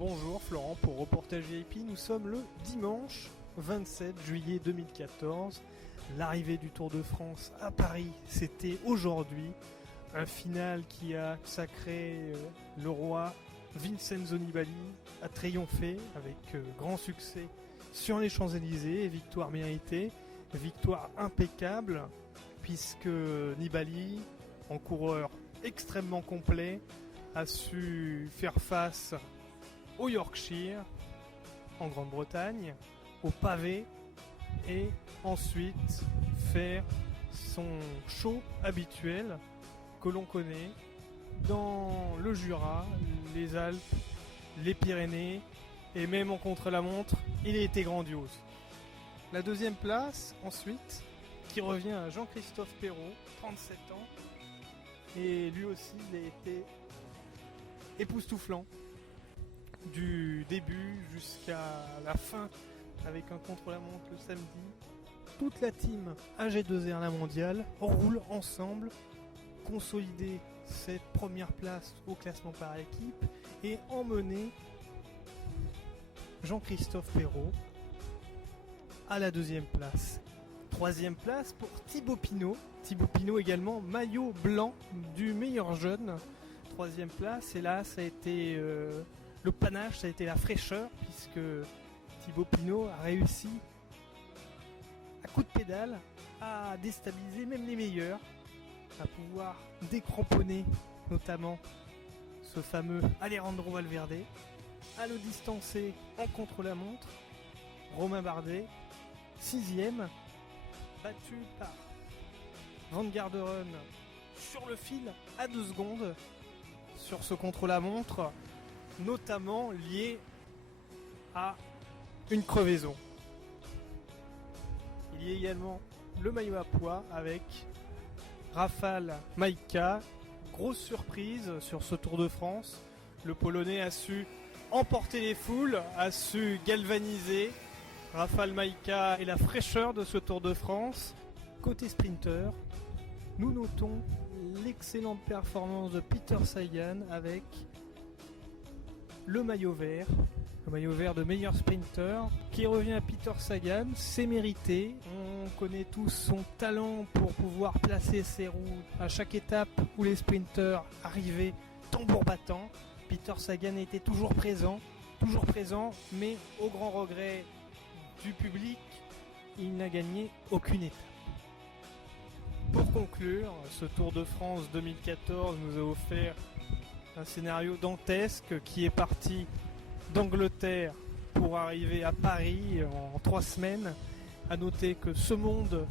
Bonjour Florent pour Reportage VIP, nous sommes le dimanche 27 juillet 2014. L'arrivée du Tour de France à Paris, c'était aujourd'hui. Un final qui a sacré le roi Vincenzo Nibali a triomphé avec grand succès sur les Champs-Élysées, victoire méritée, victoire impeccable puisque Nibali, en coureur extrêmement complet, a su faire face au Yorkshire, en Grande-Bretagne, au pavé, et ensuite faire son show habituel que l'on connaît dans le Jura, les Alpes, les Pyrénées, et même en contre-la-montre, il a été grandiose. La deuxième place, ensuite, qui revient à Jean-Christophe Perrault, 37 ans, et lui aussi, il a été époustouflant. Du début jusqu'à la fin, avec un contre-la-montre le samedi, toute la team AG2R La Mondiale roule ensemble, consolider cette première place au classement par équipe et emmener Jean-Christophe Perrault à la deuxième place. Troisième place pour Thibaut Pinot. Thibaut Pinot également maillot blanc du meilleur jeune. Troisième place, et là ça a été le panache, ça a été la fraîcheur, puisque Thibaut Pinot a réussi à coup de pédale à déstabiliser même les meilleurs, à pouvoir décramponner notamment ce fameux Alejandro Valverde, à le distancer en contre-la-montre. Romain Bardet, 6ème, battu par Van Garderen sur le fil à 2 secondes sur ce contre-la-montre, notamment lié à une crevaison. Il y a également le maillot à pois avec Rafał Majka. Grosse surprise sur ce Tour de France. Le Polonais a su emporter les foules, a su galvaniser Rafał Majka et la fraîcheur de ce Tour de France. Côté sprinter, nous notons l'excellente performance de Peter Sagan avec le maillot vert de meilleur sprinter qui revient à Peter Sagan, c'est mérité. On connaît tous son talent pour pouvoir placer ses roues à chaque étape où les sprinters arrivaient tambour battant. Peter Sagan était toujours présent, mais au grand regret du public, il n'a gagné aucune étape. Pour conclure, ce Tour de France 2014 nous a offert un scénario dantesque qui est parti d'Angleterre pour arriver à Paris en 3 semaines. À noter que ce monde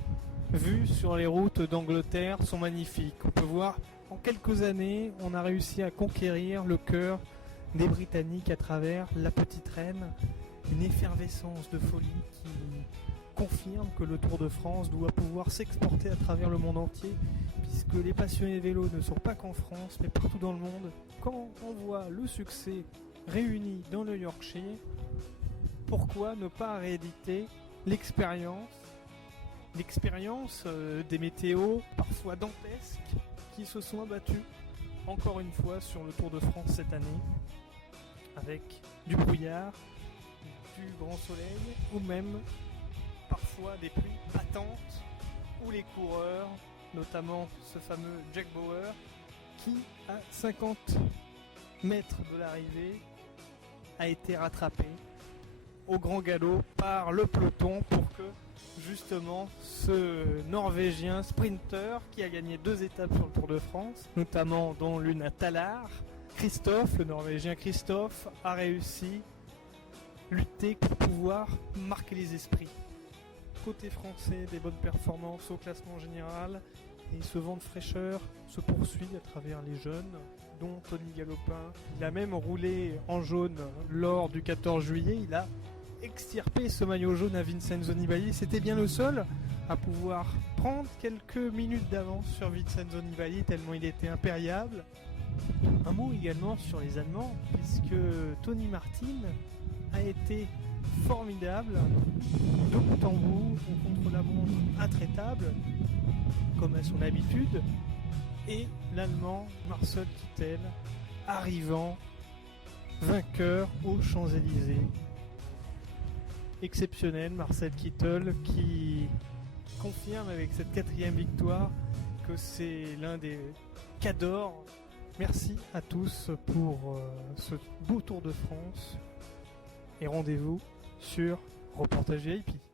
vu sur les routes d'Angleterre sont magnifiques. On peut voir en quelques années, on a réussi à conquérir le cœur des Britanniques à travers la petite reine. Une effervescence de folie qui confirme que le Tour de France doit pouvoir s'exporter à travers le monde entier, puisque les passionnés de vélo ne sont pas qu'en France, mais partout dans le monde. Quand on voit le succès réuni dans le Yorkshire, pourquoi ne pas rééditer l'expérience des météos parfois dantesques qui se sont abattus encore une fois sur le Tour de France cette année, avec du brouillard, du grand soleil ou même parfois des pluies battantes où les coureurs, notamment ce fameux Jack Bauer, qui à 50 mètres de l'arrivée a été rattrapé au grand galop par le peloton pour que justement ce Norvégien sprinter qui a gagné 2 étapes sur le Tour de France, notamment dont l'une à Talard, le Norvégien Christophe, a réussi à lutter pour pouvoir marquer les esprits. Côté français, des bonnes performances au classement général, et ce vent de fraîcheur se poursuit à travers les jeunes, dont Tony Galopin. Il a même roulé en jaune lors du 14 juillet, il a extirpé ce maillot jaune à Vincenzo Nibali. C'était bien le seul à pouvoir prendre quelques minutes d'avance sur Vincenzo Nibali, tellement il était impériable. Un mot également sur les Allemands, puisque Tony Martin a été formidable, de bout en bout, au contre-la-montre intraitable, comme à son habitude, et l'Allemand Marcel Kittel arrivant vainqueur aux Champs-Élysées. Exceptionnel, Marcel Kittel qui confirme avec cette 4e victoire que c'est l'un des cadors. Merci à tous pour ce beau Tour de France et rendez-vous sur Reportage VIP.